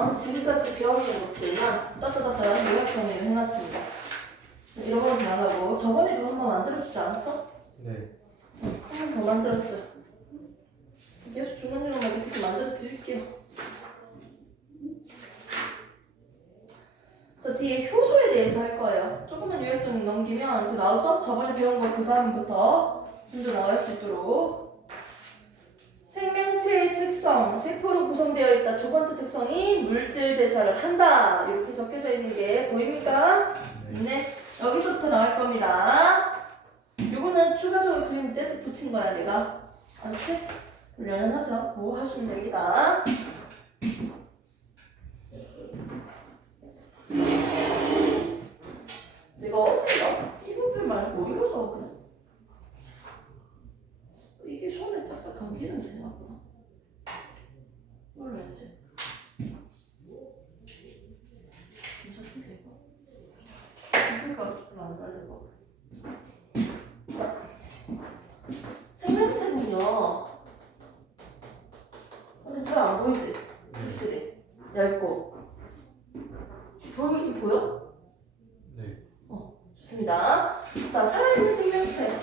그러면 지금까지 배웠던 것들만 따뜻한 요약 정리를 해놨습니다. 이런 건 나가고 저번에도 한번 만들어주지 않았어? 네. 한 번 더 만들었어요. 계속 중간중간 계속 만들어 드릴게요. 자, 뒤에 효소에 대해서 할 거예요. 조금만 요약 정리 넘기면 나오죠? 저번에 배운 거 그 다음부터 진도 나갈 수 있도록. 생명체의 특성, 세포로 구성되어 있다. 두 번째 특성이 물질 대사를 한다. 이렇게 적혀져 있는 게 보입니까? 네. 여기서부터 나올 겁니다. 요거는 추가적으로 그림 떼서 붙인 거야, 내가. 알았지? 연연하죠? 뭐 하시면 됩니다. 내가 어제가 이분표 말고 이거 써왔거든. 이게 손에 짝짝 감기는데 생각보다. 이걸로 해야지. 괜찮은데 이거? 그러니까 별로 안 날려고. 자, 생명체는요. 근데 잘 안 보이지? 확실히 얇고. 이게 보여? 네. 좋습니다. 자, 살아있는 생명체.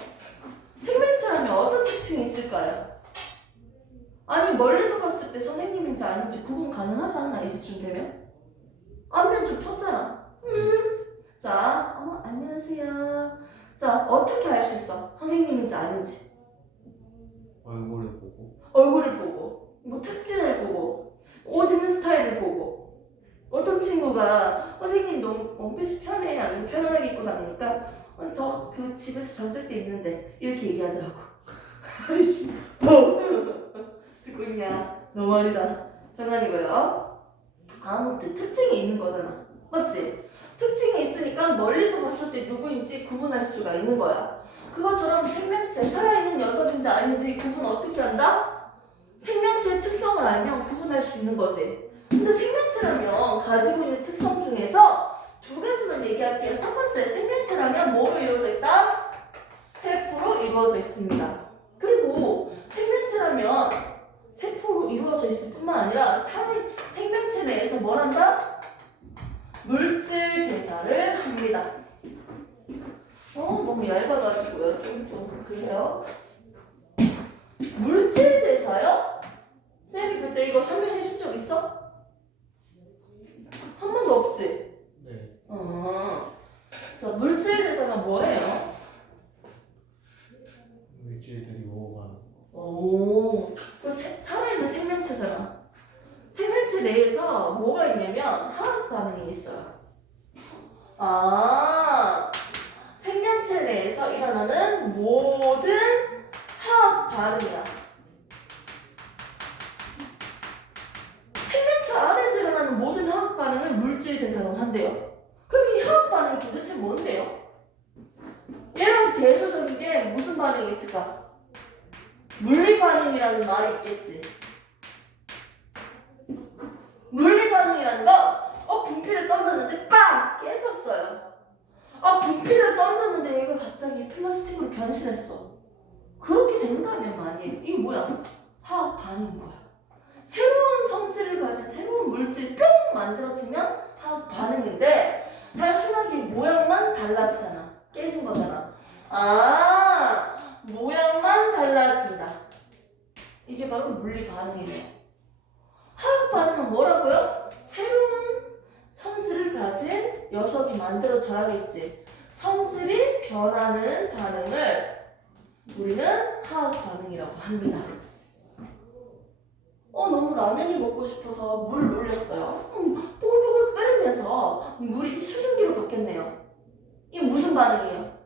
생명체라면 어떤 특징이 있을까요? 아니, 멀리서 봤을 때 선생님인지 아닌지 구분 가능하지 않나, 이제쯤 되면? 안면 좀 텄잖아. 자, 안녕하세요. 자, 어떻게 알 수 있어? 선생님인지 아닌지. 얼굴을 보고. 얼굴을 보고, 뭐 특징을 보고, 옷 입는 스타일을 보고. 어떤 친구가 선생님 너무 원피스 편해 하면서 편안하게 입고 다니니까 저 그 집에서 잠잘 때 입는데 이렇게 얘기하더라고. 아이씨 뭐 듣고 있냐? 너 말이다. 장난이고요. 아무튼 특징이 있는 거잖아. 맞지? 특징이 있으니까 멀리서 봤을 때 누구인지 구분할 수가 있는 거야. 그것처럼 생명체, 살아있는 녀석인지 아닌지 구분 어떻게 한다? 생명체의 특성을 알면 구분할 수 있는 거지. 근데 생명체라면 가지고 있는 특성 중에서 두 가지만 얘기할게요. 첫 번째, 생명체라면 뭐로 이루어져 있다? 세포로 이루어져 있습니다. 그리고 생명체라면 세포로 이루어져 있을 뿐만 아니라 생명체 내에서 뭘 한다? 물질 대사를 합니다. 너무 얇아가지고요. 좀 그래요. 물질 대사요? 쌤이 그때 이거 설명해 준 적 있어? 한 번도 없지? 네. 자, 물질 대사가 뭐예요? 물질들이 모호하는 거. 오, 그 살아있는 생명체잖아. 생명체 내에서 뭐가 있냐면 화학 반응이 있어요. 생명체 내에서 일어나는 모든 화학 반응이야. 생명체 안에서 일어나는 모든 화학 반응을 물질 대사로 한대요. 그럼 이 화학 반응이 도대체 뭔데요? 얘랑 대조적인 게 무슨 반응이 있을까? 물리 반응이라는 말이 있겠지. 물리 반응이라는 거, 분필을 던졌는데 빵! 깨졌어요. 분필을 던졌는데 얘가 갑자기 플라스틱으로 변신했어. 그렇게 된다면 말이에요. 이게 뭐야? 화학 반응인 거야. 새로운 성질을 가진 새로운 물질 뿅 만들어지면 화학 반응인데 단순하게 모양만 달라지잖아. 깨진 거잖아. 모양만 달라진다. 이게 바로 물리 반응이에요. 화학 반응은 뭐라고요? 새로운 성질을 가진 녀석이 만들어져야겠지. 성질이 변하는 반응을 우리는 화학 반응이라고 합니다. 너무 라면이 먹고 싶어서 물을 올렸어요. 뽀글뽀글 끓으면서 물이 수증기로 바뀌었네요. 이게 무슨 반응이에요?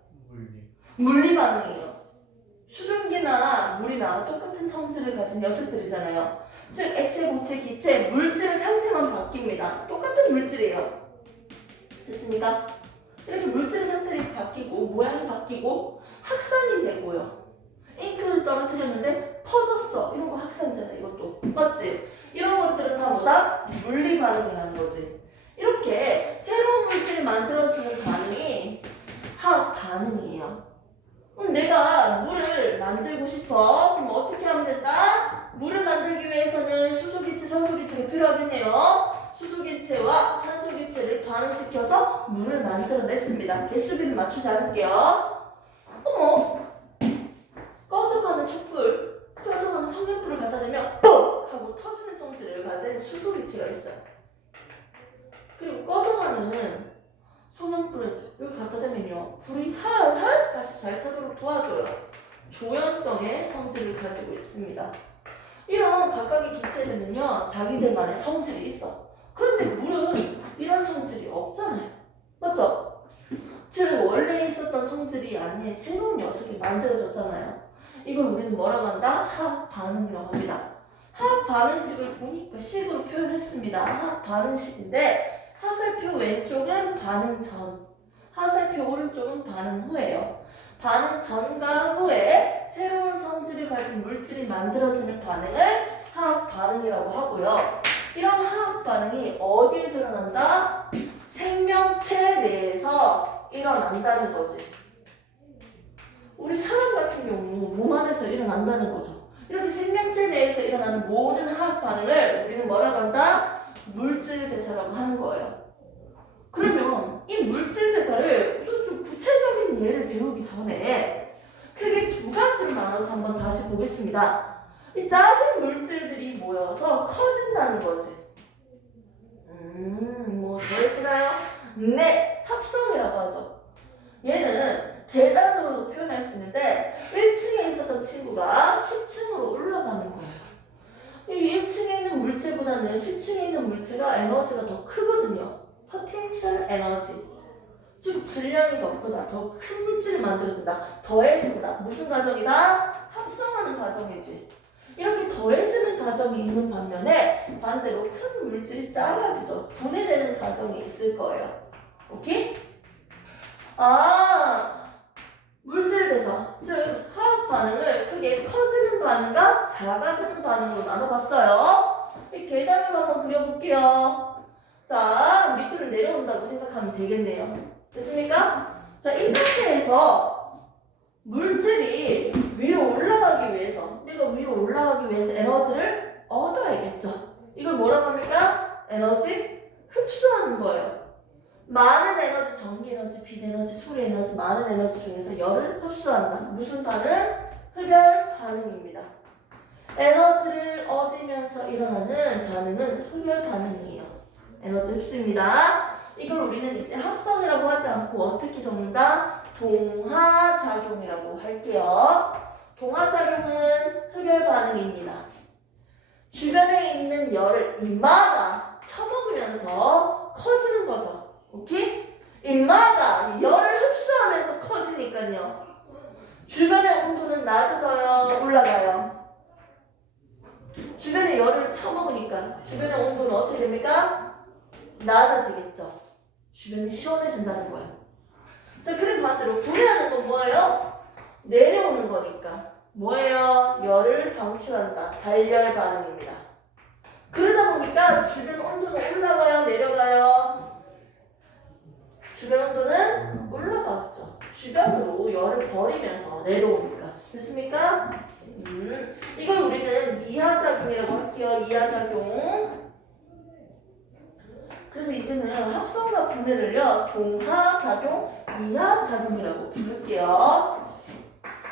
물리 반응이에요. 수증기나 물이나 똑같은 성질을 가진 녀석들이잖아요. 즉 액체, 고체, 기체, 물질의 상태만 바뀝니다. 똑같은 물질이에요. 됐습니까? 이렇게 물질의 상태가 바뀌고 모양이 바뀌고 확산이 되고요. 잉크를 떨어뜨렸는데 퍼졌어. 이런 거 확산이잖아. 이것도 맞지? 이런 것들은 다 뭐다? 물리 반응이라는 거지. 이렇게 새로운 물질이 만들어지는 반응이 화학 반응이에요. 그럼 내가 물을 만들고 싶어. 그럼 어떻게 하면 된다? 물을 만들기 위해서는 수소기체, 산소기체가 필요하겠네요. 수소기체와 산소기체를 반응시켜서 물을 만들어냈습니다. 개수비를 맞추지 않을게요. 어머, 꺼져가는 촛불, 꺼져가는 성냥불을 갖다 대면 뻑! 하고 터지는 성질을 가진 수소기체가 있어요. 그리고 꺼져가는 성냥불을 여기 갖다 대면요, 불이 활활 다시 잘 타도록 도와줘요. 조연성의 성질을 가지고 있습니다. 이런 각각의 기체들은요, 자기들만의 성질이 있어. 그런데 물은 이런 성질이 없잖아요. 맞죠? 즉 원래 있었던 성질이 아닌 새로운 녀석이 만들어졌잖아요. 이걸 우리는 뭐라고 한다? 화학 반응이라고 합니다. 화학 반응식을 보니까 식으로 표현했습니다. 화학 반응식인데 화살표 왼쪽은 반응 전, 화살표 오른쪽은 반응 후예요. 반응 전과 후에 새로운 성질을 가진 물질이 만들어지는 반응을 화학 반응이라고 하고요. 이런 화학 반응이 어디에서 일어난다? 생명체 내에서 일어난다는 거지. 우리 사람 같은 경우 몸 안에서 일어난다는 거죠. 이렇게 생명체 내에서 일어나는 모든 화학 반응을 우리는 뭐라고 한다? 물질 대사라고 하는 거예요. 그러면 이 물질 대사를 우선 좀 구체적인 예를 배우기 전에 크게 두 가지로 나눠서 한번 다시 보겠습니다. 이 작은 물질들이 모여서 커진다는 거지. 뭐 더해지나요? 네, 합성이라고 하죠. 얘는 계단으로도 표현할 수 있는데 1층에 있었던 친구가 10층으로 올라가는 거예요. 이 1층에 있는 물체보다는 10층에 있는 물체가 에너지가 더 크거든요. potential 에너지. 즉 질량이 더 크다. 더 큰 물질을 만들어진다. 더해진다. 무슨 과정이다? 합성하는 과정이지. 이렇게 더해지는 과정이 있는 반면에 반대로 큰 물질이 작아지죠. 분해되는 과정이 있을 거예요. 오케이? 물질 대사, 즉 화학 반응을 크게 커지는 반응과 작아지는 반응으로 나눠봤어요. 이 계단으로 한번 그려볼게요. 자, 밑으로 내려온다고 생각하면 되겠네요. 됐습니까? 자, 이 상태에서 물질이 위로 올라가기 위해서, 우리가 위로 올라가기 위해서 에너지를 얻어야겠죠. 이걸 뭐라고 합니까? 에너지 흡수하는 거예요. 많은 에너지, 전기 에너지, 빛 에너지, 소리 에너지, 많은 에너지 중에서 열을 흡수한다. 무슨 반응? 흡열 반응입니다. 에너지를 얻으면서 일어나는 반응은 흡열 반응이에요. 에너지 흡수입니다. 이걸 우리는 이제 합성이라고 하지 않고 어떻게 적는다? 동하작용이라고 할게요. 동하작용은 흡열 반응입니다. 주변에 있는 열을 인마가 처먹으면서 커지는 거죠. 오케이? 인마가 열을 흡수하면서 커지니까요. 주변의 온도는 낮아져요? 올라가요? 주변에 열을 처먹으니까 주변의 온도는 어떻게 됩니까? 낮아지겠죠. 주변이 시원해진다는 거예요. 자, 그럼 반대로 분해하는 건 뭐예요? 내려오는 거니까 뭐예요? 열을 방출한다. 발열 반응입니다. 그러다 보니까 주변 온도는 올라가요? 내려가요? 주변 온도는 올라가겠죠. 주변으로 열을 버리면서 내려오니까. 됐습니까? 이걸 우리는 이하작용이라고 할게요. 이하작용. 그래서 이제는 합성과 분해를요, 동하작용, 이하작용이라고 부를게요.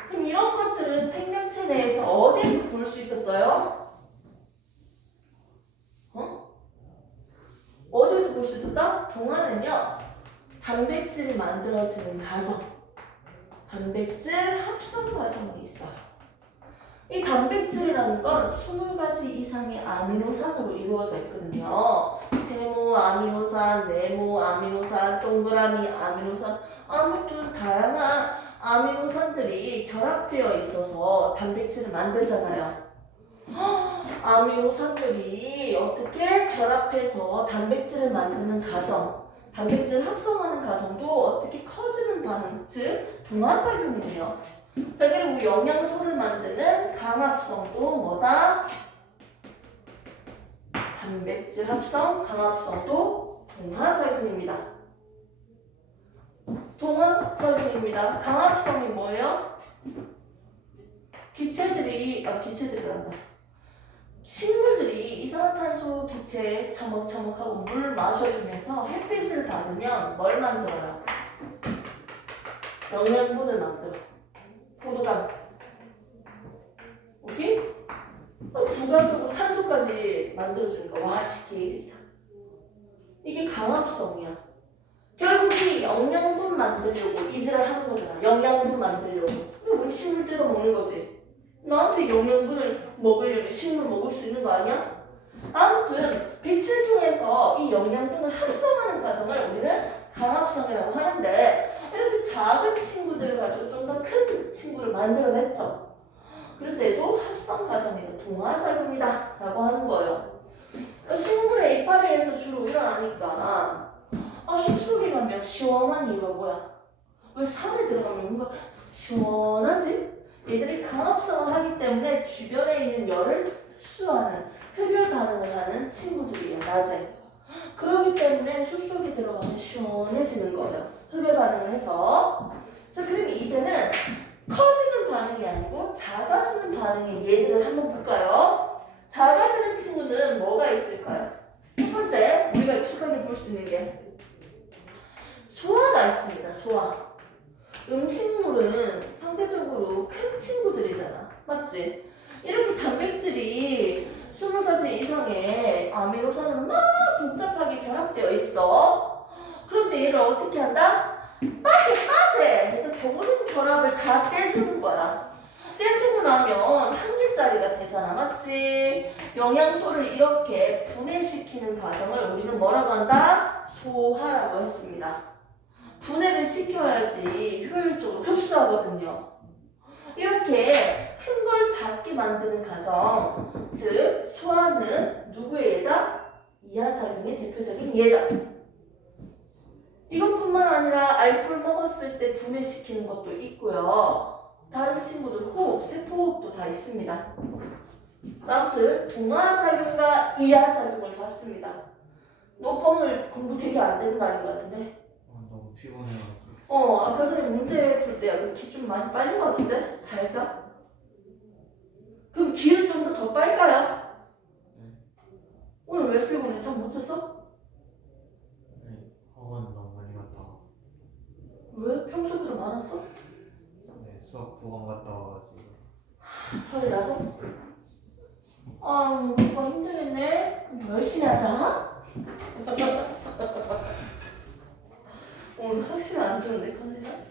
그럼 이런 것들은 생명체 내에서 어디에서 볼 수 있었어요? 어디에서 볼 수 있었다? 동화는요, 단백질이 만들어지는 과정, 단백질 합성 과정이 있어요. 이 단백질이라는 건 20가지 이상의 아미노산으로 이루어져 있거든요. 세모 아미노산, 네모 아미노산, 동그라미 아미노산, 아무튼 다양한 아미노산들이 결합되어 있어서 단백질을 만들잖아요. 아미노산들이 어떻게 결합해서 단백질을 만드는 과정, 단백질 합성하는 과정도 어떻게 커지는 반응, 즉 동화작용이에요. 자, 그리고 영양소를 만드는 강합성도 뭐다? 단백질 합성, 강합성도 동화작용입니다. 동화작용입니다. 강합성이 뭐예요? 기체들이 한다. 식물들이 이산화탄소 탄산수 기체에 처먹처먹하고 물 마셔주면서 햇빛을 받으면 뭘 만들어요? 영양분을 만들어. 포도당. 오케이? 부가적으로 산소까지 만들어주니까 와, 개이득이다. 이게 강합성이야. 결국 이 영양분 만들려고 이질을 하는 거잖아. 영양분 만들려고. 근데 우리 식물 뜯어 먹는 거지. 나한테 영양분을 먹으려면 식물 먹을 수 있는 거 아니야? 아무튼 빛을 통해서 이 영양분을 합성하는 과정을 우리는 강합성이라고 하는데 이렇게 작은 친구들을 가지고 좀 더 큰 친구를 만들어냈죠. 그래서 얘도 합성 과정이다. 동화작용이다 라고 하는 거예요. 식물의 이파리에서 주로 일어나니까 숲속에 가면 시원한 이유가 뭐야? 왜 산에 들어가면 뭔가 시원하지? 얘들이 강합성을 하기 때문에 주변에 있는 열을 흡수하는 흡열 반응을 하는 친구들이에요. 낮에. 그렇기 때문에 숲속에 들어가면 시원해지는 거예요. 흡열 반응을 해서. 자, 그럼 이제는 커지는 반응이 아니고 작아지는 반응의 예들을 한번 볼까요? 작아지는 친구는 뭐가 있을까요? 첫 번째, 우리가 익숙하게 볼 수 있는 게 소화가 있습니다. 소화. 음식물은 상대적으로 큰 친구들이잖아. 맞지? 이렇게 단백질이 20가지 이상의 아미노산으로 막 복잡하게 결합되어 있어. 그런데 얘를 어떻게 한다? 빠세! 그래서 모든 결합을 다 떼주는 거야. 떼주고 나면 한 개짜리가 되잖아. 맞지? 영양소를 이렇게 분해시키는 과정을 우리는 뭐라고 한다? 소화라고 했습니다. 분해를 시켜야지 효율적으로 흡수하거든요. 이렇게 큰 걸 작게 만드는 과정, 즉 소화는 누구의 예다? 이하작용의 대표적인 예다. 이것뿐만 아니라 알코올 먹었을 때 분해시키는 것도 있고요. 다른 친구들 호흡, 세포호흡도 다 있습니다. 아무튼 동화작용과 이하작용을 봤습니다. 너 오늘 공부 되게 안 되는 날인 것 같은데? 너무 피곤해가지고. 아까 전에 문제 풀 때 기 좀 많이 빨린 것 같은데? 살짝? 그럼 기를 좀 더 빨까요? 네. 오늘 왜 피곤해? 잠 못 잤어? 네. 학원 너무 많이 갔다 와서. 왜? 평소보다 많았어? 네. 수학 보강 갔다 와가지고. 설이라서? 오빠 힘들겠네? 그럼 더 열심히 하자. 오늘 확실히 안 좋은데 컨디션?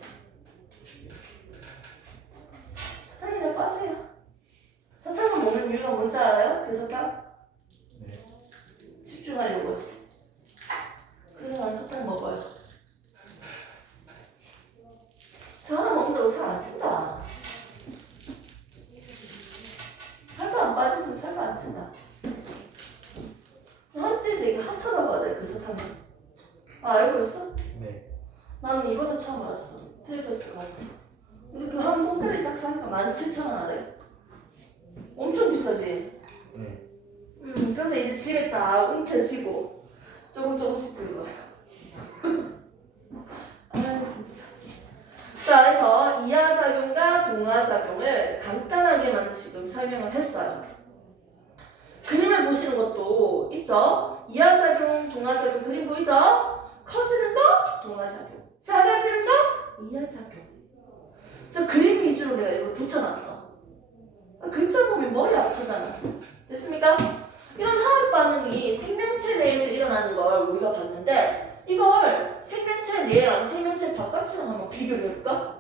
사탕이나 빠세요. 사탕을 먹는 이유가 뭔지 알아요? 그 사탕? 네. 집중하려고요. 그래서 난 사탕 먹어요. 저 하나 먹는다고 살 안 찐다. 살도 안 빠지지만 살도 안 찐다. 한때 되게 핫하다고 하더래 그 사탕이. 알고 있어? 네. 나는 이번에 처음 알았어. 트레이더스 가서. 근데 그 한 봉다리 딱 사니까 17,000원 하래. 엄청 비싸지? 네. 그래서 이제 집에 딱 움켜쥐고 조금씩 들고 와요. 아 진짜. 자, 그래서 이하작용과 동하작용을 간단하게만 지금 설명을 했어요. 그림을 보시는 것도 있죠? 이하작용, 동하작용 그림 보이죠? 커지는 거 동하작용, 작아지는 거 이하작용. 그래서 그림 위주로 내가 이걸 붙여놨어. 글자 보면 머리 아프잖아. 됐습니까? 이런 화학 반응이 생명체 내에서 일어나는 걸 우리가 봤는데 이걸 생명체 내랑 생명체 바깥이랑 한번 비교를 해볼까?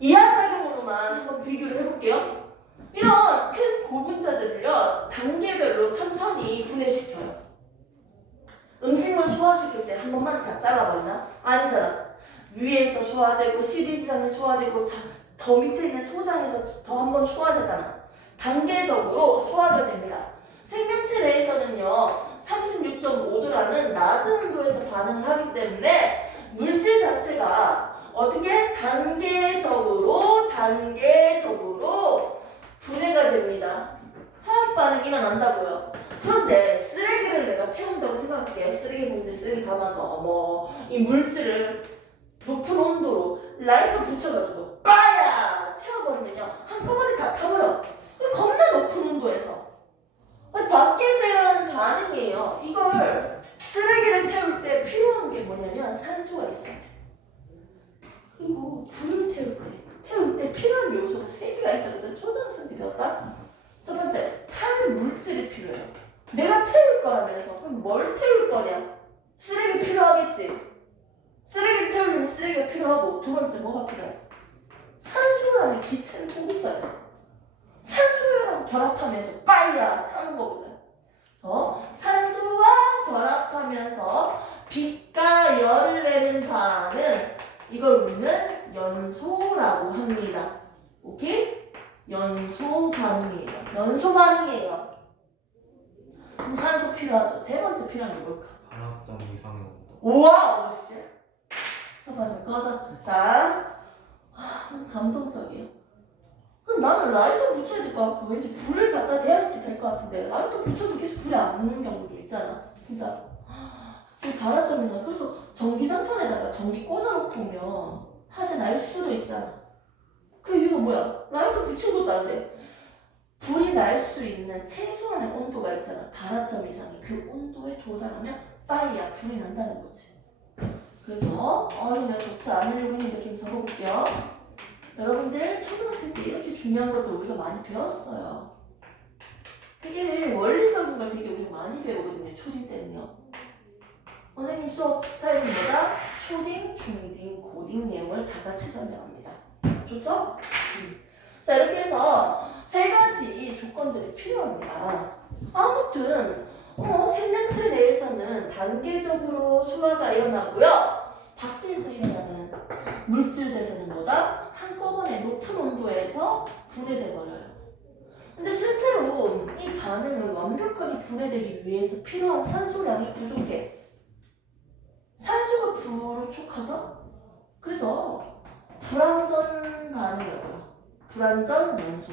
이하작용으로만 한번 비교를 해볼게요. 이런 큰 고분자들을요 단계별로 천천히 분해시켜요. 음식물 소화시킬 때 한 번만 다 잘라버리나? 아니잖아. 위에서 소화되고 십이지장에 소화되고 더 밑에 있는 소장에서 더 한 번 소화되잖아. 단계적으로 소화가 됩니다. 생명체 내에서는요 36.5도라는 낮은 온도에서 반응을 하기 때문에 물질 자체가 어떻게 단계적으로 분해가 됩니다. 화학 반응이 일어난다고요. 그런데 쓰레기를 내가 태운다고 생각할게요. 쓰레기 봉지 쓰레기 담아서 이 물질을 높은 온도로 라이터 붙여가지고 빠야 태워버리면요 한꺼번에 다 타버려. 겁나 높은 온도에서 밖에서 일어나는 반응이에요. 내가 태울 거라면서. 그럼 뭘 태울 거냐? 쓰레기 필요하겠지. 쓰레기 태우려면 쓰레기가 필요하고 두 번째 뭐가 필요해? 산소라는 기체는 꼭 있어야 돼. 산소랑 결합하면서 빠이야 타는 거거든. 그래서 산소와 결합하면서 빛과 열을 내는 반응, 이걸 우리는 연소라고 합니다. 오케이? 연소 반응이에요. 연소 반응이에요. 그럼 산소 필요하죠. 세 번째 필요한 게 뭘까? 반학점 이상의 온도. 우와! 멋있지? 소파 좀 꺼져. 자, 감동적이에요. 그럼 나는 라이터 붙여야 될 것 같고 왠지 불을 갖다 대야지 될 것 같은데 라이터 붙여도 계속 불이 안 붙는 경우도 있잖아. 진짜. 지금 반환점이잖아. 그래서 전기장판에다가 전기 꽂아놓고 오면 화재 날 수도 있잖아. 그 이유가 뭐야? 라이터 붙인 것도 안 돼. 불이 날 수 있는 최소한의 온도가 있잖아. 반환점 이상이. 그 온도에 도달하면 빠이야 불이 난다는 거지. 그래서 내가 적지 않으려고 했는데 그냥 적어볼게요. 여러분들 초등학생 때 이렇게 중요한 것들 우리가 많이 배웠어요. 되게 원리적인 걸 되게 우리가 많이 배우거든요. 초딩 때는요. 선생님 수업 스타일은 뭐다? 초딩, 중딩, 고딩 내용을 다 같이 설명합니다. 좋죠? 자, 이렇게 해서 세 가지 조건들이 필요합니다. 아무튼 생명체 내에서는 단계적으로 소화가 일어나고요. 밖에서 일어나는 물질에서는 뭐다? 한꺼번에 높은 온도에서 분해돼 버려요. 근데 실제로 이 반응을 완벽하게 분해되기 위해서 필요한 산소량이 부족해. 산소가 불을 촉하다? 그래서 불완전 반응이라고 해요. 불완전 연소.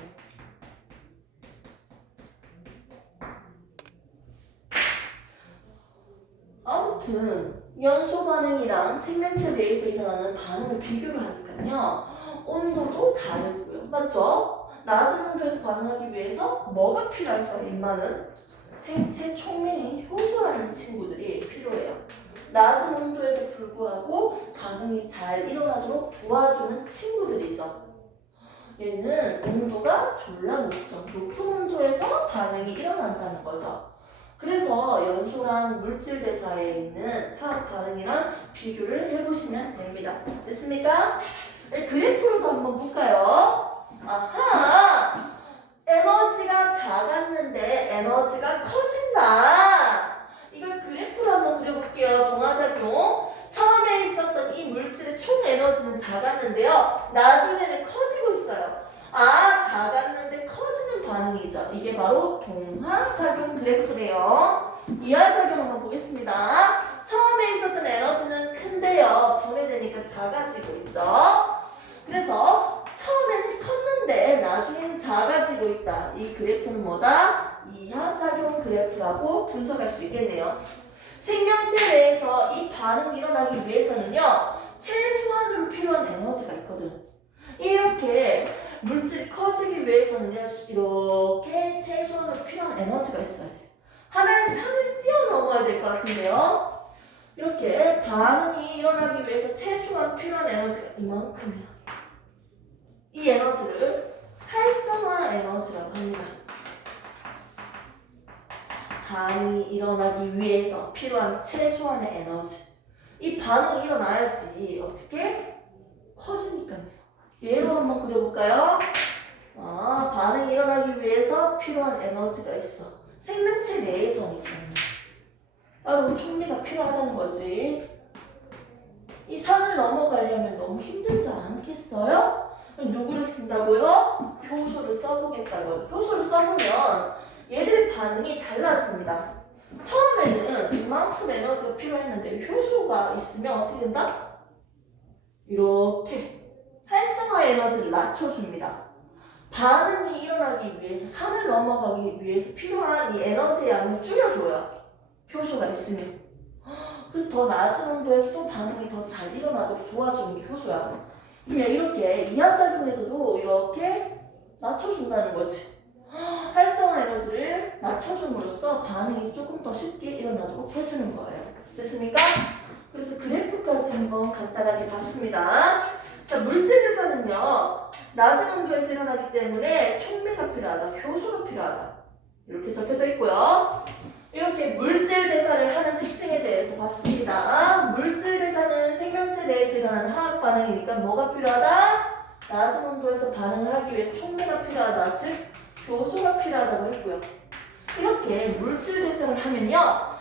아무튼 연소 반응이랑 생명체 내에서 일어나는 반응을 비교를 하니까요. 온도도 다르고요. 맞죠? 낮은 온도에서 반응하기 위해서 뭐가 필요할까요? 인마는 생체 촉매인 효소라는 친구들이 필요해요. 낮은 온도에도 불구하고 반응이 잘 일어나도록 도와주는 친구들이죠. 얘는 온도가 졸라 높죠. 높은 온도에서 반응이 일어난다는 거죠. 그래서 연소랑 물질 대사에 있는 화학 반응이랑 비교를 해보시면 됩니다. 됐습니까? 네, 그래프로도 한번 볼까요? 아하! 에너지가 작았는데 에너지가 커진다. 이걸 그래프로 한번 그려볼게요. 동화작용. 처음에 있었던 이 물질의 총 에너지는 작았는데요. 나중에는 커지고 있어요. 작았는데 커지는 반응이죠. 이게 바로 동화작용 그래프네요. 이하작용 한번 보겠습니다. 처음에 있었던 에너지는 큰데요. 분해되니까 작아지고 있죠. 그래서 처음에는 컸는데 나중에는 작아지고 있다. 이 그래프는 뭐다? 이하작용 그래프라고 분석할 수 있겠네요. 생명체 내에서 이 반응이 일어나기 위해서는요. 최소한으로 필요한 에너지가 있거든. 이렇게 물질이 커지기 위해서는요. 이렇게 최소한으로 필요한 에너지가 있어야 돼요. 하나의 산을 뛰어넘어야 될 것 같은데요. 이렇게 반응이 일어나기 위해서 최소한 필요한 에너지가 이만큼이야. 이 에너지를 활성화 에너지라고 합니다. 반응이 일어나기 위해서 필요한 최소한의 에너지. 이 반응이 일어나야지 어떻게? 커지니까요. 예로 한번 그려볼까요? 반응이 일어나기 위해서 필요한 에너지가 있어. 생명체 내에서니까요. 바로 촉매가 필요하다는 거지. 이 산을 넘어가려면 너무 힘들지 않겠어요? 누구를 쓴다고요? 효소를 써보겠다고요. 효소를 써보면 얘들의 반응이 달라집니다. 처음에는 이만큼 에너지가 필요했는데 효소가 있으면 어떻게 된다? 이렇게 활성화 에너지를 낮춰줍니다. 반응이 일어나기 위해서 산을 넘어가기 위해서 필요한 이 에너지의 양을 줄여줘요. 효소가 있으면. 그래서 더 낮은 온도에서도 반응이 더 잘 일어나도록 도와주는 게 효소야. 그냥 이렇게 이하작용에서도 이렇게 낮춰준다는 거지. 활성화 에너지를 낮춰줌으로써 반응이 조금 더 쉽게 일어나도록 해주는 거예요. 됐습니까? 그래서 그래프까지 한번 간단하게 봤습니다. 자, 물질 대사는요. 낮은 온도에서 일어나기 때문에 촉매가 필요하다. 효소가 필요하다. 이렇게 적혀져 있고요. 이렇게 물질 대사를 하는 특징에 대해서 봤습니다. 물질 대사는 생명체 내에서 일어나는 화학 반응이니까 뭐가 필요하다? 낮은 온도에서 반응을 하기 위해서 촉매가 필요하다. 즉 효소가 필요하다고 했고요. 이렇게 물질 대사를 하면요.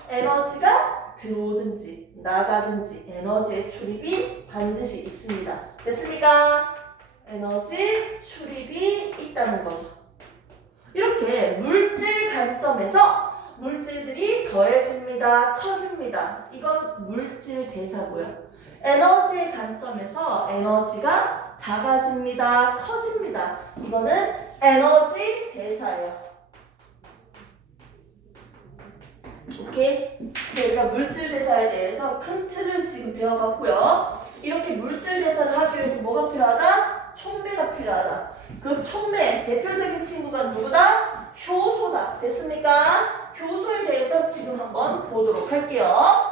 에너지가 들어오든지 나가든지 에너지의 출입이 반드시 있습니다. 됐습니까? 에너지 출입이 있다는 거죠. 이렇게 물질 관점에서 물질들이 더해집니다. 커집니다. 이건 물질 대사고요. 에너지의 관점에서 에너지가 작아집니다. 커집니다. 이거는 에너지 대사예요. 오케이? 저희가 물질 대사에 대해서 큰 틀을 지금 배워봤고요. 이렇게 물질 대사를 하기 위해서 뭐가 필요하다? 촉매가 필요하다. 그 촉매 대표적인 친구가 누구다? 효소다. 됐습니까? 효소에 대해서 지금 한번 보도록 할게요.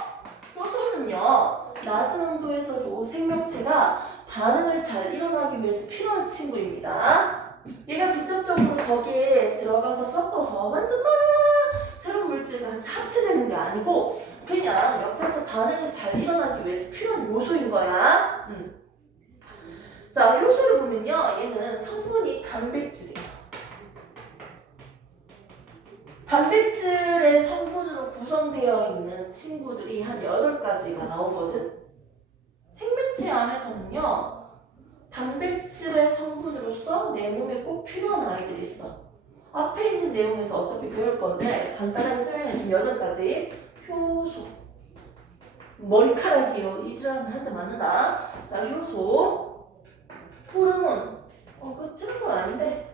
효소는요, 낮은 온도에서도 생명체가 반응을 잘 일어나기 위해서 필요한 친구입니다. 얘가 직접적으로 거기에 들어가서 섞어서 완전 막 새로운 물질과 합체되는 게 아니고 그냥 옆에서 반응이 잘 일어나기 위해서 필요한 요소인 거야. 자, 효소를 보면요, 얘는 성분이 단백질이에요. 단백질의 성분으로 구성되어 있는 친구들이 한 8가지가 나오거든. 생명체 안에서는요, 단백질의 성분으로서 내 몸에 꼭 필요한 아이들이 있어. 앞에 있는 내용에서 어차피 배울 건데 간단하게 설명해주면 8가지. 효소. 머리카락이요. 이지라면 한 대 맞는다. 자, 효소. 호르몬. 그거 틀린 건 아닌데.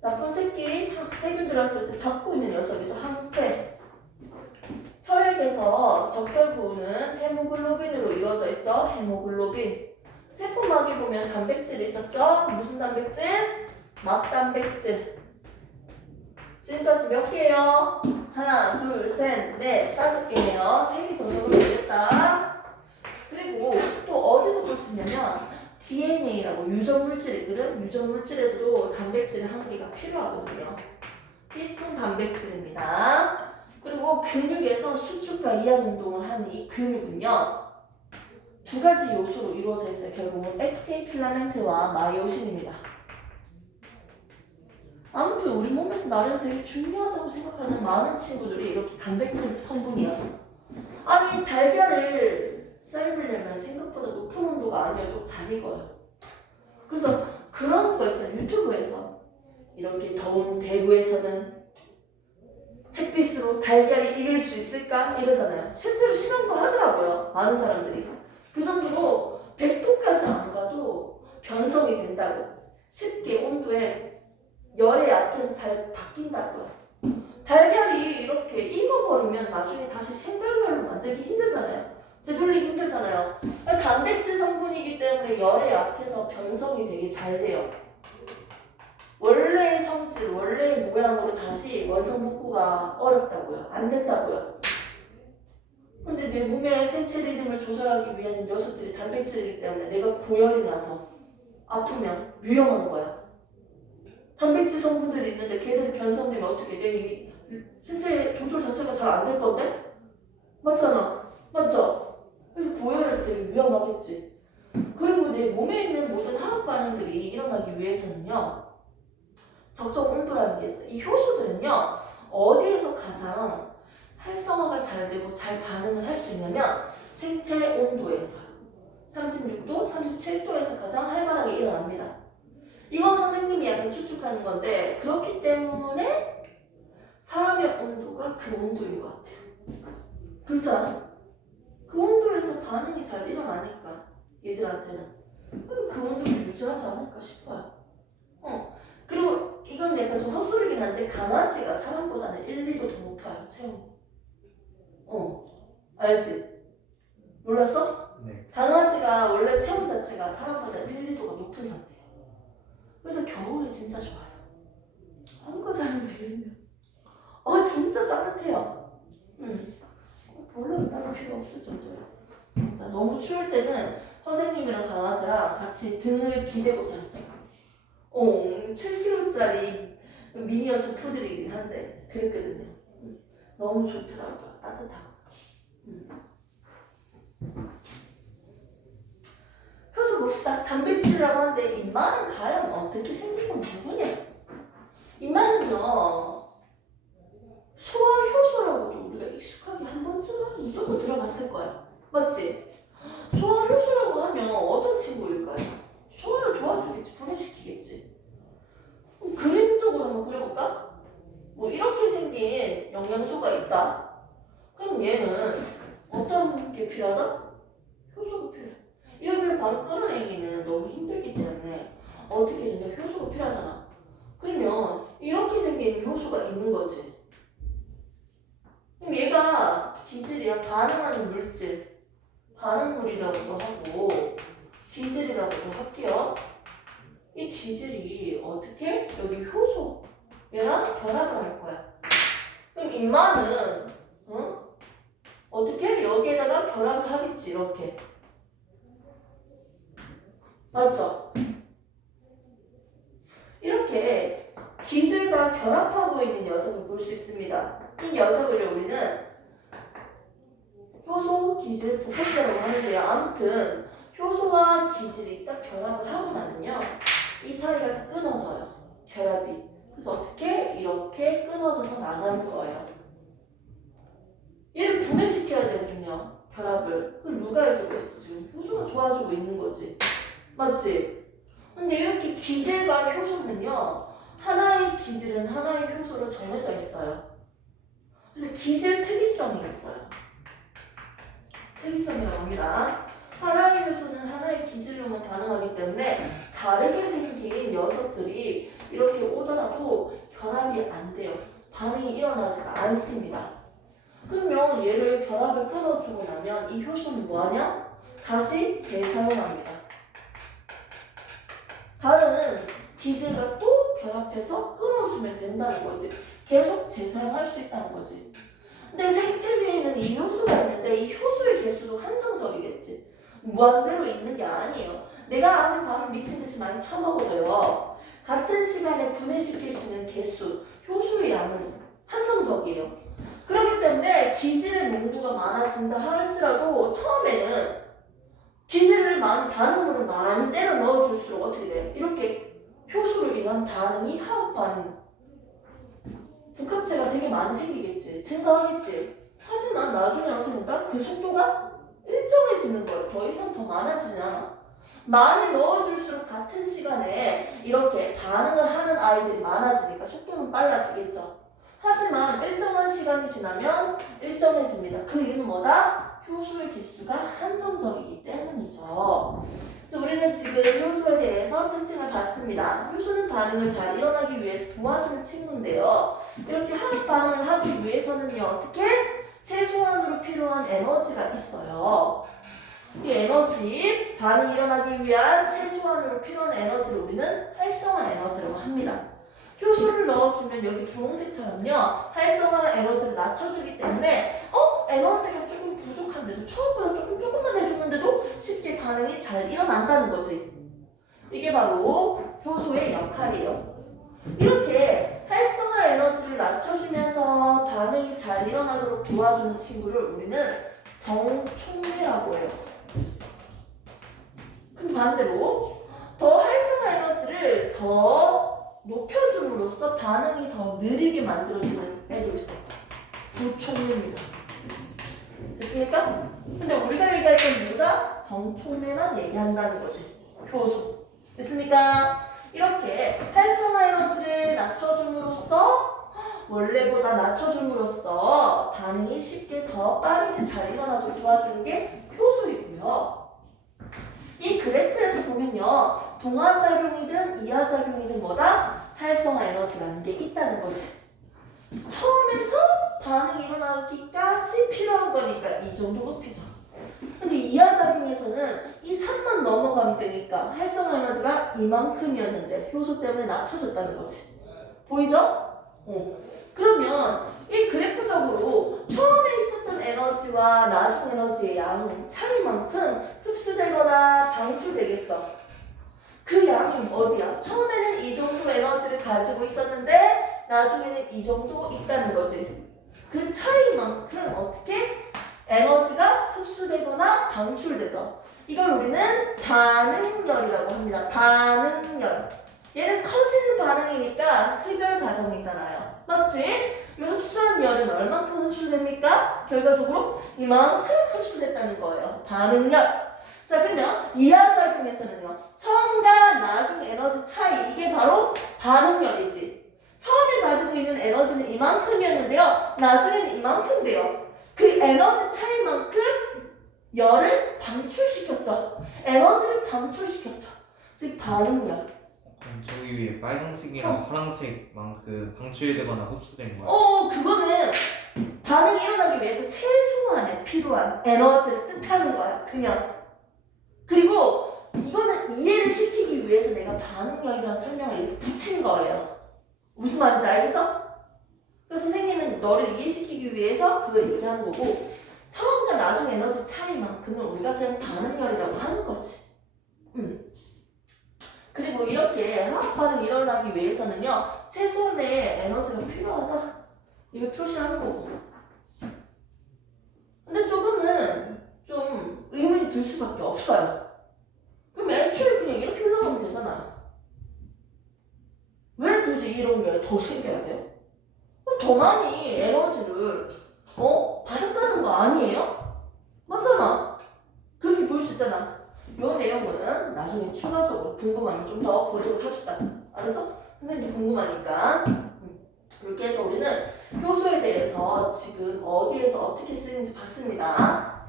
나쁜 새끼, 세균 들었을 때 잡고 있는 녀석이죠. 항체. 혈액에서 적혈 부호는 헤모글로빈으로 이루어져 있죠. 헤모글로빈. 세포막에 보면 단백질이 있었죠. 무슨 단백질? 막단백질. 지금까지 몇 개예요? 하나, 둘, 셋, 넷, 5개네요. 3개 더 적으면 되겠다. 그리고 또 어디서 볼 수 있냐면 DNA라고 유전물질이 있거든. 유전물질에서도 단백질 한 개가 필요하거든요. 히스톤 단백질입니다. 그리고 근육에서 수축과 이완 운동을 하는 이 근육은요, 2가지 요소로 이루어져 있어요. 결국은 액틴 필라멘트와 마이오신입니다. 아무튼 우리 몸에서 나름 되게 중요하다고 생각하는 많은 친구들이 이렇게 단백질 성분이야. 아니, 달걀을 삶으려면 생각보다 높은 온도가 아니어도 잘 익어요. 그래서 그런 거 있잖아요. 유튜브에서 이렇게 더운 대구에서는 햇빛으로 달걀이 익을 수 있을까? 이러잖아요. 실제로 실험도 하더라고요. 많은 사람들이. 그 정도로 100도까지 안 가도 변성이 된다고. 쉽게 온도에 열에 약해서 잘 바뀐다고요. 달걀이 이렇게 익어버리면 나중에 다시 생달걀로 만들기 힘들잖아요. 되돌리기 힘들잖아요. 단백질 성분이기 때문에 열에 약해서 변성이 되게 잘 돼요. 원래의 성질, 원래의 모양으로 다시 원성복구가 어렵다고요. 안 된다고요. 근데 내 몸의 생체 리듬을 조절하기 위한 녀석들이 단백질이기 때문에 내가 고열이 나서 아프면 위험한 거야. 단백질 성분들이 있는데 걔들이 변성되면 어떻게 돼? 이 신체 조절 자체가 잘 안 될 건데? 맞잖아. 맞죠? 그래서 고열할 때 위험하겠지. 그리고 내 몸에 있는 모든 화학 반응들이 일어나기 위해서는요, 적정 온도라는 게 있어요. 이 효소들은요, 어디에서 가장 활성화가 잘 되고 잘 반응을 할 수 있냐면 생체 온도에서요. 36도, 37도에서 가장 활발하게 일어납니다. 이건 선생님이 약간 추측하는 건데, 그렇기 때문에 사람의 온도가 그 온도인 것 같아요. 그렇지 않아? 그 온도에서 반응이 잘 일어나니까 얘들한테는 그 온도를 유지하지 않을까 싶어요. 그리고 이건 약간 좀 헛소리긴 한데 강아지가 사람보다는 1, 2도 더 높아요. 체온이. 알지? 몰랐어? 네. 강아지가 원래 체온 자체가 사람보다 1, 2도가 높은 상태예요. 그래서 겨울이 진짜 좋아요. 한거 자면 되겠네요. 진짜 따뜻해요. 물론 따로 필요 없을 정도예요. 진짜 너무 추울 때는 선생님이랑 강아지랑 같이 등을 기대고 잤어요. 7kg짜리 미니어처 푸들이긴 한데 그랬거든요. 너무 좋더라고요. 따뜻하고. 효소 봅시다. 단백질이라고 하는데 잇마는 과연 어떻게 생긴 건 누구냐? 잇마는요 소화 효소라고도 우리가 익숙하게 한 번쯤은 무조건 들어봤을 거야. 맞지? 소화 효소라고 하면 어떤 친구일까요? 소화를 도와주겠지, 분해시키겠지. 그림적으로 한번 그려볼까? 뭐 이렇게 생긴 영양소가 있다. 그럼 얘는 어떤 게 필요하다? 효소가 필요해. 이러면 바로 끌어내기는 너무 힘들기 때문에 어떻게 해준다? 효소가 필요하잖아. 그러면 이렇게 생긴 효소가 있는 거지. 그럼 얘가 기질이야. 반응하는 물질. 반응물이라고도 하고 기질이라고도 할게요. 이 기질이 어떻게? 여기 효소 얘랑 결합을 할 거야. 그럼 잇마는 어떻게? 여기에다가 결합을 하겠지. 이렇게. 맞죠? 이렇게 기질과 결합하고 있는 녀석을 볼 수 있습니다. 이 녀석을 우리는 효소, 기질, 복합제라고 하는데요. 아무튼 효소와 기질이 딱 결합을 하고 나면요. 이 사이가 다 끊어져요. 결합이. 그래서 어떻게? 이렇게 끊어져서 나가는 거예요. 얘를 분해시켜야 되거든요. 결합을. 그걸 누가 해주고 있어? 지금 효소가 도와주고 있는 거지. 맞지? 근데 이렇게 기질과 효소는요. 하나의 기질은 하나의 효소로 정해져 있어요. 그래서 기질 특이성이 있어요. 특이성이라고 합니다. 하나의 효소는 하나의 기질로만 반응하기 때문에 다르게 생긴 녀석들이 이렇게 오더라도 결합이 안 돼요. 반응이 일어나지가 않습니다. 그러면 얘를 결합을 끊어주고 나면 이 효소는 뭐하냐? 다시 재사용합니다. 다른 기질과 또 결합해서 끊어주면 된다는 거지. 계속 재사용할 수 있다는 거지. 근데 생체계에는 이 효소가 있는데 이 효소의 개수도 한정적이겠지. 무한대로 있는 게 아니에요. 내가 아무리 밥을 미친 듯이 많이 처먹어도요. 같은 시간에 분해시킬 수 있는 개수, 효소의 양은 한정적이에요. 그렇기 때문에 기질의 농도가 많아진다 할지라도 처음에는 기질을 많은 반응물을 많이 때려 넣어줄수록 어떻게 돼요? 이렇게 효소로 인한 반응이 화학 반응, 복합체가 되게 많이 생기겠지. 증가하겠지. 하지만 나중에 어떻게 된다? 그 속도가 일정해지는 거예요. 더 이상 더 많아지지 않아. 많이 넣어줄수록 같은 시간에 이렇게 반응을 하는 아이들이 많아지니까 속도는 빨라지겠죠. 하지만 일정한 시간이 지나면 일정해집니다. 그 이유는 뭐다? 효소의 개수가 한정적이기 때문이죠. 그래서 우리는 지금 효소에 대해서 특징을 봤습니다. 효소는 반응을 잘 일어나기 위해서 도와주는 친구인데요. 이렇게 화학 반응을 하기 위해서는요. 어떻게? 최소한으로 필요한 에너지가 있어요. 이 에너지, 반응이 일어나기 위한 최소한으로 필요한 에너지를 우리는 활성화 에너지라고 합니다. 효소를 넣어주면 여기 분홍색처럼요. 활성화 에너지를 낮춰주기 때문에 에너지가 조금 부족한데도 처음보다 조금만 해주는데도 쉽게 반응이 잘 일어난다는 거지. 이게 바로 효소의 역할이에요. 이렇게 활성화 에너지를 낮춰주면서 반응이 잘 일어나도록 도와주는 친구를 우리는 정촉매라고 해요. 그럼 반대로 더 활성화 에너지를 더 높여줌으로써 반응이 더 느리게 만들어지는 애도 있어요. 부촉매입니다. 됐습니까? 근데 우리가 얘기할 땐 누구다? 정촉매만 얘기한다는 거지. 효소. 됐습니까? 이렇게 활성화 에너지를 낮춰줌으로써 원래보다 낮춰줌으로써 반응이 쉽게 더 빠르게 잘 일어나도록 도와주는 게 효소이고요. 이 그래프에서 보면요. 동화작용이든 이하작용이든 뭐다? 활성화 에너지라는 게 있다는 거지. 처음에서 반응이 일어나기까지 필요한 거니까 이 정도 높이죠. 근데 이하작용에서는 이 3만 넘어가면 되니까 활성화 에너지가 이만큼이었는데 효소 때문에 낮춰졌다는 거지. 보이죠? 그러면 이 그래프적으로 처음에 있었던 에너지와 나중 에너지의 양 차이만큼 흡수되거나 방출되겠죠. 그 양은 어디야? 처음에는 이 정도 에너지를 가지고 있었는데 나중에는 이 정도 있다는 거지. 그 차이만큼 어떻게 에너지가 흡수되거나 방출되죠. 이걸 우리는 반응열이라고 합니다. 반응열. 얘는 커지는 반응이니까 흡열 과정이잖아요. 맞지? 그럼 흡수한 열은 얼만큼 흡수됩니까? 결과적으로 이만큼 흡수됐다는 거예요. 반응열. 자, 그러면 이하작용에서는요. 처음과 나중 에너지 차이, 이게 바로 반응열이지. 처음에 가지고 있는 에너지는 이만큼이었는데요. 나중에는 이만큼 돼요. 그 에너지 차이만큼 열을 방출시켰죠. 에너지를 방출시켰죠. 즉 반응열. 그럼 저기 위에 빨간색이랑 파란색만큼 방출되거나 흡수된 거야? 그거는 반응이 일어나기 위해서 최소한의 필요한 에너지를 뜻하는 거야. 그냥. 그리고 이거는 이해를 시키기 위해서 내가 반응열이라는 설명을 이렇게 붙인 거예요. 무슨 말인지 알겠어? 그래서 선생님은 너를 이해시키기 위해서 그걸 얘기하는 거고, 처음과 나중 에너지 차이만큼은 우리가 그냥 반응열이라고 하는 거지. 그리고 이렇게 화학 반응이 일어나기 위해서는요, 최소한의 에너지가 필요하다. 이걸 표시하는 거고. 근데 조금은 좀 의문이 들 수밖에 없어요. 그럼 애초에 그냥 이렇게 흘러가면 되잖아. 왜 굳이 이런 게 더 생겨야 돼요? 더 많이 에너지를 받았다는 거 아니에요? 맞잖아. 그렇게 볼 수 있잖아. 이 내용은 나중에 추가적으로 궁금하면 좀 더 보도록 합시다. 알았죠? 선생님이 궁금하니까. 이렇게 해서 우리는 효소에 대해서 지금 어디에서 어떻게 쓰는지 봤습니다.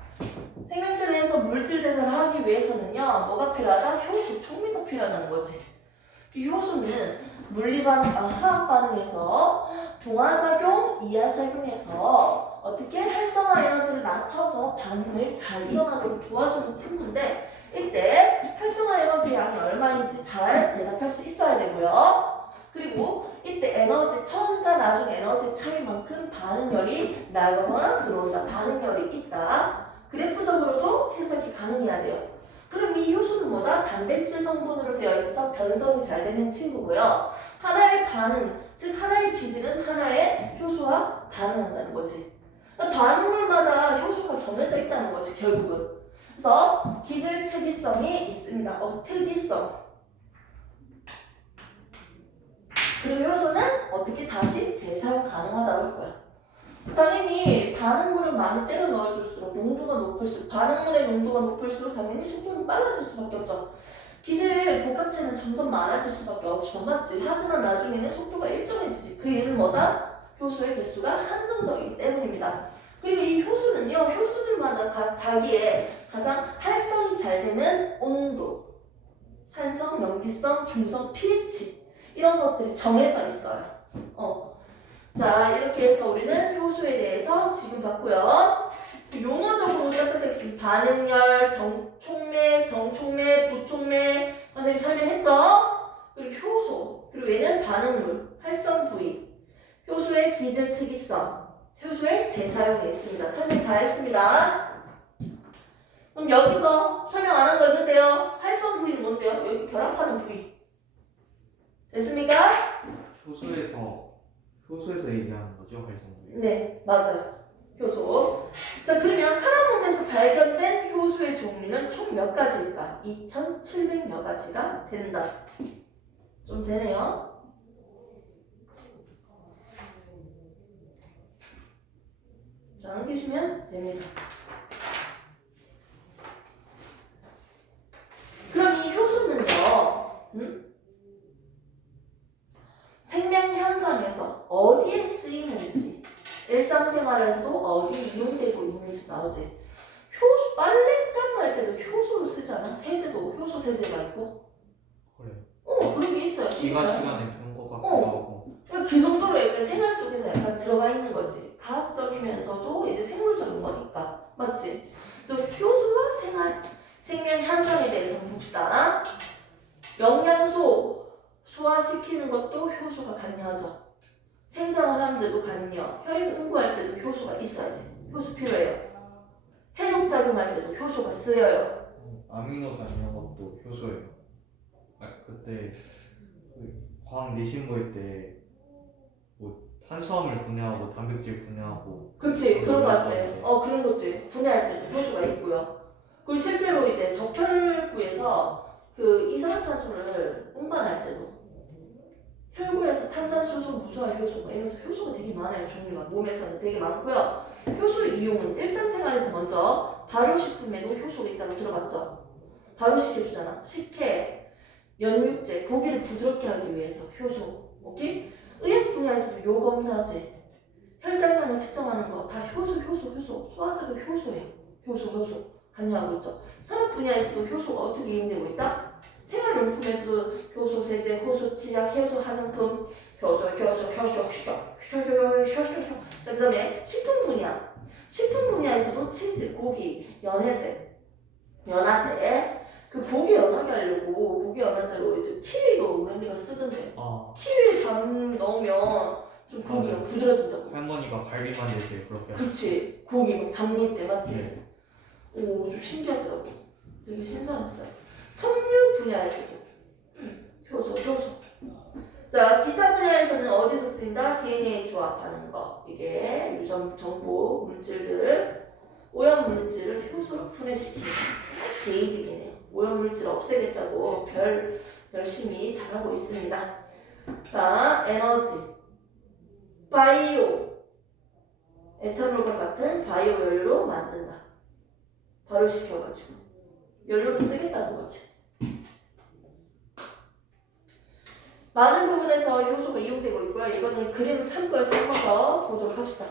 생명체 내에서 물질 대사를 하기 위해서는요, 뭐가 필요하다? 효소, 촉매가 필요하다는 거지. 이 효소는 화학 반응에서 동화작용, 이하작용에서 어떻게 활성화 에너지를 낮춰서 반응을 잘 일어나도록 도와주는 친구인데, 이때 활성화 에너지 양이 얼마인지 잘 대답할 수 있어야 되고요. 그리고 이때 에너지, 처음과 나중 에너지 차이만큼 반응열이 나가거나 들어온다. 반응열이 있다. 그래프적으로도 해석이 가능해야 돼요. 그럼 이 효소는 뭐다? 단백질 성분으로 되어 있어서 변성이 잘 되는 친구고요. 하나의 반응, 즉 하나의 기질은 하나의 효소와 반응한다는 거지. 반응물마다 효소가 정해져 있다는 거지, 결국은. 그래서 기질 특이성이 있습니다. 특이성. 그리고 효소는 어떻게 다시 재사용 가능하다고 했고요. 당연히 반응물을 많이 때려 넣어줄수록 농도가 높을수록, 반응물의 농도가 높을수록 당연히 속도는 빨라질 수밖에 없죠. 기질 복합체는 점점 많아질 수밖에 없어. 맞지? 하지만 나중에는 속도가 일정해지지. 그 이유는 뭐다? 효소의 개수가 한정적이기 때문입니다. 그리고 이 효소는요, 효소들마다 자기의 가장 활성이 잘 되는 온도, 산성, 염기성, 중성, pH 이런 것들이 정해져 있어요. 자, 이렇게 해서 우리는 효소에 대해서 지금 봤고요. 용어적으로 설득했습니다. 반응열, 촉매, 정촉매, 부촉매 선생님 설명했죠? 그리고 효소, 그리고 얘는 반응물, 활성 부위, 효소의 기질 특이성, 효소의 재사용에 있습니다. 설명 다 했습니다. 그럼 여기서 설명 안 한 거 있는데요. 활성 부위는 뭔데요? 여기 결합하는 부위. 됐습니까? 효소에서 얘기하는 거죠, 활성부위? 네, 맞아요. 효소. 자, 그러면 사람 몸에서 발견된 효소의 종류는 총 몇 가지일까? 2,700여 가지가 된다. 좀 되네요. 자, 넘기시면 됩니다. 그럼 이 효소는요, 생명 현상에서 어디에 쓰이는지, 일상생활에서도 어디에 이용되고 있는지 나오지. 효소, 빨랫감 할 때도 효소를 쓰지 않아? 세제도 효소 세제가 있고. 그래요. 그런 게 있어요. 기가 시간에 본 것 같기도 하고. 그러니까 그 정도로 약간 생활 속에서 약간 들어가 있는 거지. 과학적이면서도 이제 생물적인 거니까. 맞지? 그래서 효소와 생명 현상에 대해서 한번 봅시다. 영양소 소화시키는 것도 효소가 관여하죠. 생장을 하는데도 관여, 혈액 응고할 때도 효소가 있어야 돼. 효소 필요해요. 해독작용할 때도 효소가 쓰여요. 아미노산 이런 것도 효소예요. 그때 그 과학 내신 볼 때 탄수화물 분해하고 단백질 분해하고 그렇지, 그런 거 같네. 네. 그런 거지. 분해할 때도 효소가 있고요. 그리고 실제로 이제 적혈구에서 그 이산화탄소를 운반할 때도 혈구에서 탄산수소, 무수화 효소 뭐 이러면서 효소가 되게 많아요. 종류가 몸에서는 되게 많고요. 효소의 이용은 일상생활에서 먼저 발효식품에도 효소가 있다고 들어봤죠. 발효시켜주잖아. 식혜, 연육제, 고기를 부드럽게 하기 위해서 효소. 오케이? 의학 분야에서도 요검사제, 혈당량을 측정하는 거 다 효소. 소화제도 효소예요. 효소. 관여하고 있죠. 산업 분야에서도 효소가 어떻게 이용되고 있다? 생활용품에서도 효소 세제, 효소 치약, 효소 화장품, 효소. 자, 그 다음에 식품 분야. 식품 분야에서도 치즈, 고기, 연해제, 연화제. 그 고기 연하게 하려고 고기 연화제로 이제 키위도 우리가 쓰던데. 아 키위에 잠 넣으면 좀 고기가 맞아요. 부드러진다고. 할머니가 갈비 만들 때 그렇게 그치. 고기 막 잠글 때 맞지? 네. 오, 좀 신기하더라고. 되게 신선했어요. 섬유 분야에서도 효소. 자, 기타 분야에서는 어디서 쓰인다? DNA 조합하는 거. 이게 유전 정보 물질들, 오염 물질을 효소로 분해시키는 정말 개이득이네요. 오염 물질을 없애겠다고 열심히 잘하고 있습니다. 자, 에너지, 바이오, 에탄올과 같은 바이오 연료로 만든다. 발효시켜가지고 연료로 쓰겠다는 거지. 많은 부분에서 효소가 이용되고 있고요. 이거는 그림을 참고해서 한번 더 보도록 합시다.